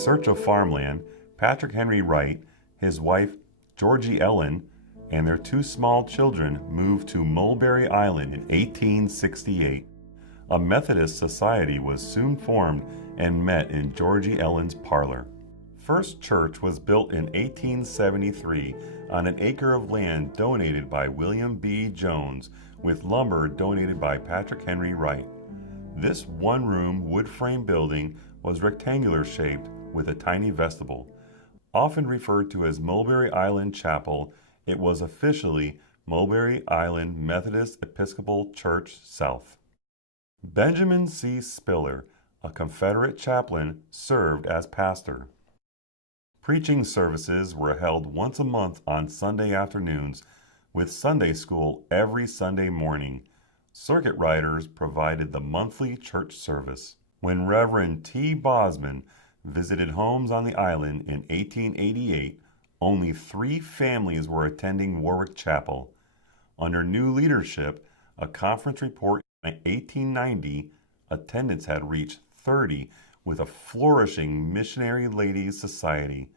search of farmland, Patrick Henry Wright, his wife Georgie Ellen, and their two small children moved to Mulberry Island in 1868. A Methodist society was soon formed and met in Georgie Ellen's parlor. First church was built in 1873 on an acre of land donated by William B. Jones, with lumber donated by Patrick Henry Wright. This one-room wood-frame building was rectangular shaped with a tiny vestibule. Often referred to as Mulberry Island Chapel, it was officially Mulberry Island Methodist Episcopal Church South. Benjamin C. Spiller, a Confederate chaplain, served as pastor. Preaching services were held once a month on Sunday afternoons, with Sunday school every Sunday morning. Circuit riders provided the monthly church service. When Reverend T. Bosman visited homes on the island in 1888, only 3 families were attending Warwick Chapel. Under new leadership, a conference report in 1890, attendance had reached 30, with a flourishing missionary ladies' society.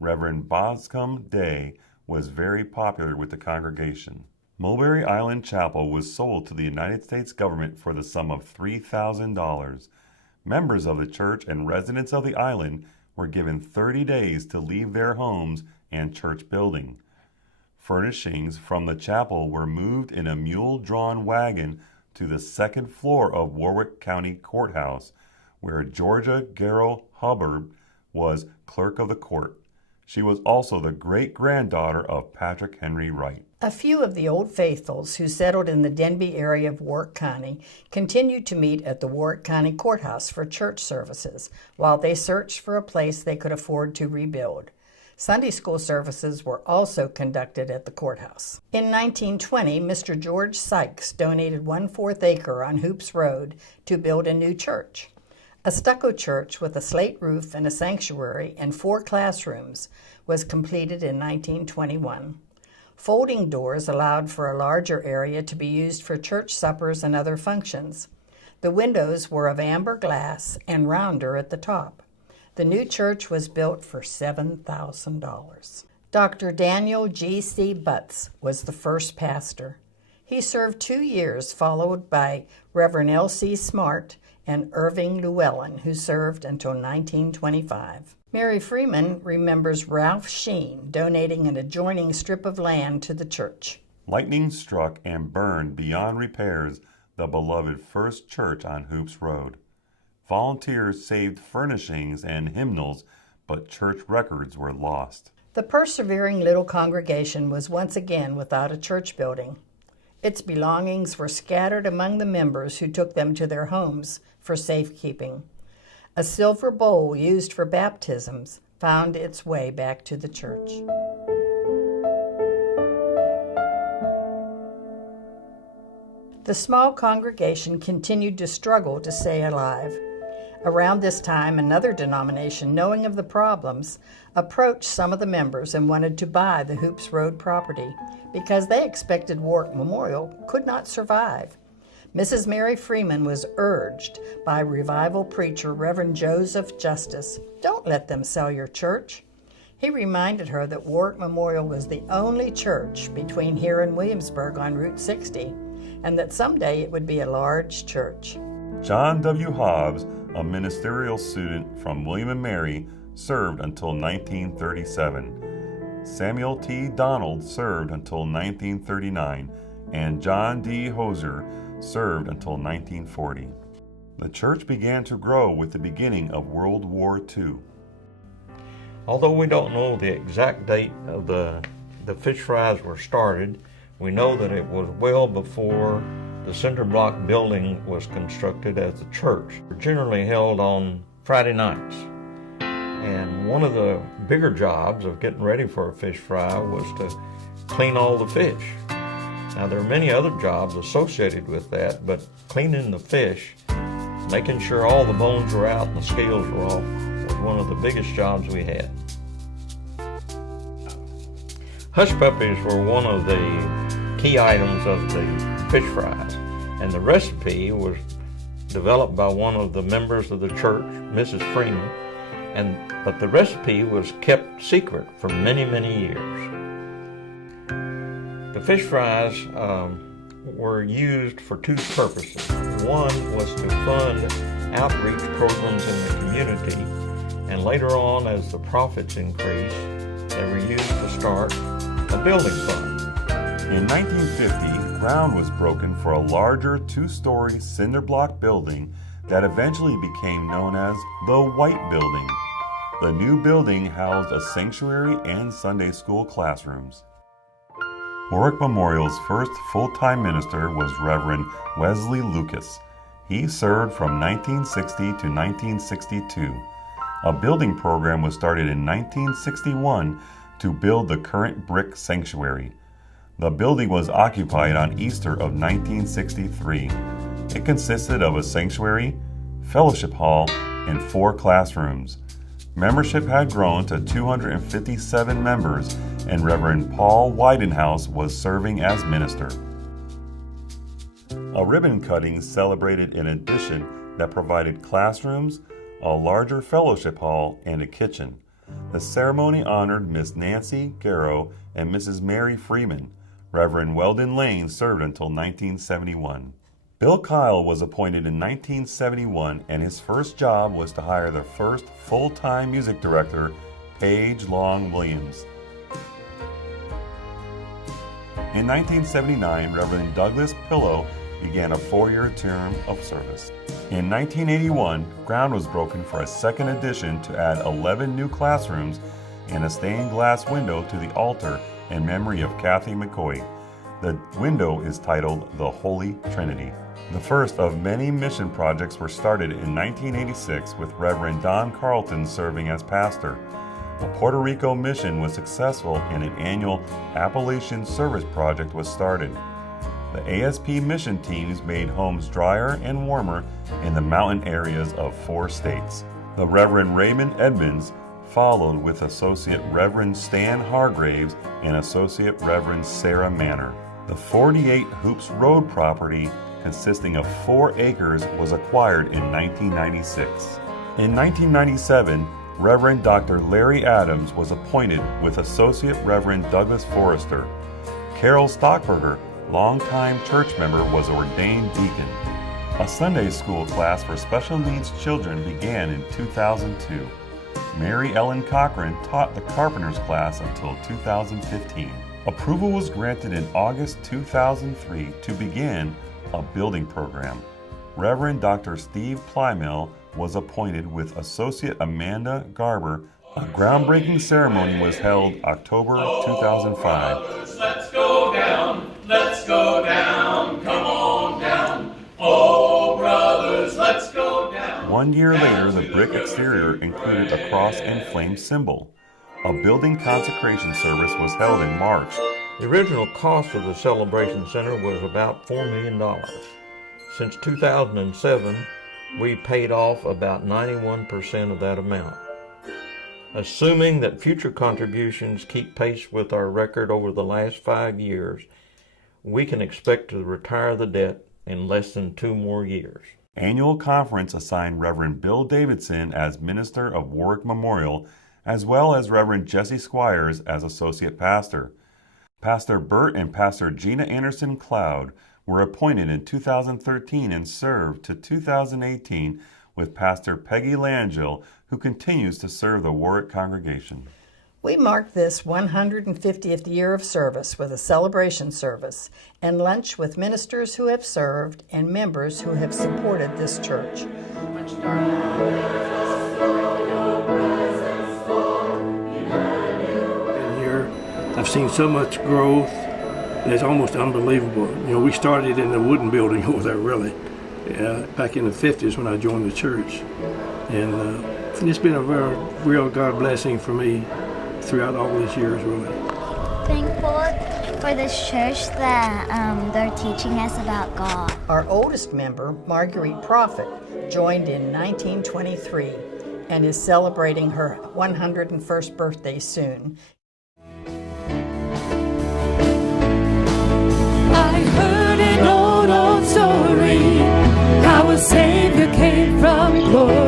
Reverend Boscombe Day was very popular with the congregation. Mulberry Island Chapel was sold to the United States government for the sum of $3,000. Members of the church and residents of the island were given 30 days to leave their homes and church building. Furnishings from the chapel were moved in a mule-drawn wagon to the second floor of Warwick County Courthouse, where Georgia Garrow Hubbard was clerk of the court. She was also the great-granddaughter of Patrick Henry Wright. A few of the Old Faithfuls who settled in the Denbigh area of Warwick County continued to meet at the Warwick County Courthouse for church services while they searched for a place they could afford to rebuild. Sunday school services were also conducted at the courthouse. In 1920, Mr. George Sykes donated 1/4 acre on Hoops Road to build a new church. A stucco church with a slate roof and a sanctuary and 4 classrooms was completed in 1921. Folding doors allowed for a larger area to be used for church suppers and other functions. The windows were of amber glass and rounder at the top. The new church was built for $7,000. Dr. Daniel G.C. Butts was the first pastor. He served 2 years, followed by Reverend L.C. Smart and Irving Llewellyn, who served until 1925. Mary Freeman remembers Ralph Sheen donating an adjoining strip of land to the church. Lightning struck and burned beyond repairs the beloved First Church on Hoops Road. Volunteers saved furnishings and hymnals, but church records were lost. The persevering little congregation was once again without a church building. Its belongings were scattered among the members who took them to their homes for safekeeping. A silver bowl used for baptisms found its way back to the church. The small congregation continued to struggle to stay alive. Around this time, another denomination, knowing of the problems, approached some of the members and wanted to buy the Hoops Road property because they expected Warwick Memorial could not survive. Mrs. Mary Freeman was urged by revival preacher Reverend Joseph Justice, "Don't let them sell your church." He reminded her that Warwick Memorial was the only church between here and Williamsburg on Route 60, and that someday it would be a large church. John W. Hobbs, a ministerial student from William and Mary, served until 1937. Samuel T. Donald served until 1939, and John D. Hoser served until 1940. The church began to grow with the beginning of World War II. Although we don't know the exact date of the fish fries were started, we know that it was well before the cinder block building was constructed as the church. They were generally held on Friday nights. And one of the bigger jobs of getting ready for a fish fry was to clean all the fish. Now there are many other jobs associated with that, but cleaning the fish, making sure all the bones were out and the scales were off, was one of the biggest jobs we had. Hush puppies were one of the key items of the fish fries, and the recipe was developed by one of the members of the church, Mrs. Freeman, but the recipe was kept secret for many, many years. The fish fries were used for two purposes. One was to fund outreach programs in the community, and later on, as the profits increased, they were used to start a building fund. In 1950, ground was broken for a larger two-story cinder block building that eventually became known as the White Building. The new building housed a sanctuary and Sunday school classrooms. Warwick Memorial's first full-time minister was Reverend Wesley Lucas. He served from 1960 to 1962. A building program was started in 1961 to build the current brick sanctuary. The building was occupied on Easter of 1963. It consisted of a sanctuary, fellowship hall, and 4 classrooms. Membership had grown to 257 members, and Reverend Paul Widenhouse was serving as minister. A ribbon cutting celebrated an addition that provided classrooms, a larger fellowship hall, and a kitchen. The ceremony honored Miss Nancy Garrow and Mrs. Mary Freeman. Reverend Weldon Lane served until 1971. Bill Kyle was appointed in 1971, and his first job was to hire the first full-time music director, Paige Long Williams. In 1979, Reverend Douglas Pillow began a 4-year term of service. In 1981, ground was broken for a second addition to add 11 new classrooms and a stained glass window to the altar in memory of Kathy McCoy. The window is titled The Holy Trinity. The first of many mission projects were started in 1986 with Reverend Don Carlton serving as pastor. A Puerto Rico mission was successful and an annual Appalachian Service project was started. The ASP mission teams made homes drier and warmer in the mountain areas of 4 states. The Reverend Raymond Edmonds followed with Associate Reverend Stan Hargraves and Associate Reverend Sarah Manor. The 48 Hoops Road property, consisting of 4 acres, was acquired in 1996. In 1997, Reverend Dr. Larry Adams was appointed with Associate Reverend Douglas Forrester. Carol Stockberger, longtime church member, was ordained deacon. A Sunday school class for special needs children began in 2002. Mary Ellen Cochran taught the carpenter's class until 2015. Approval was granted in August 2003 to begin a building program. Reverend Dr. Steve Plymell was appointed with Associate Amanda Garber. A groundbreaking ceremony was held October 2005. Let's go down, come on down. Oh, brothers, let's go down. 1 year later, the brick exterior included a cross and flame symbol. A building consecration service was held in March. The original cost of the Celebration Center was about $4 million. Since 2007, we paid off about 91% of that amount. Assuming that future contributions keep pace with our record over the last 5 years, we can expect to retire the debt in less than 2 more years. Annual conference assigned Reverend Bill Davidson as minister of Warwick Memorial, as well as Reverend Jesse Squires as associate pastor. Pastor Bert and Pastor Gina Anderson Cloud were appointed in 2013 and served to 2018 with Pastor Peggy Langell, who continues to serve the Warwick congregation. We mark this 150th year of service with a celebration service and lunch with ministers who have served and members who have supported this church. Here, I've seen so much growth. It's almost unbelievable. You know, we started in a wooden building over there, really, back in the 50s when I joined the church. And it's been a very real God blessing for me throughout all these years, really. Thankful for this church that they're teaching us about God. Our oldest member, Marguerite Prophet, joined in 1923 and is celebrating her 101st birthday soon. I heard an old story, how a Savior came from glory.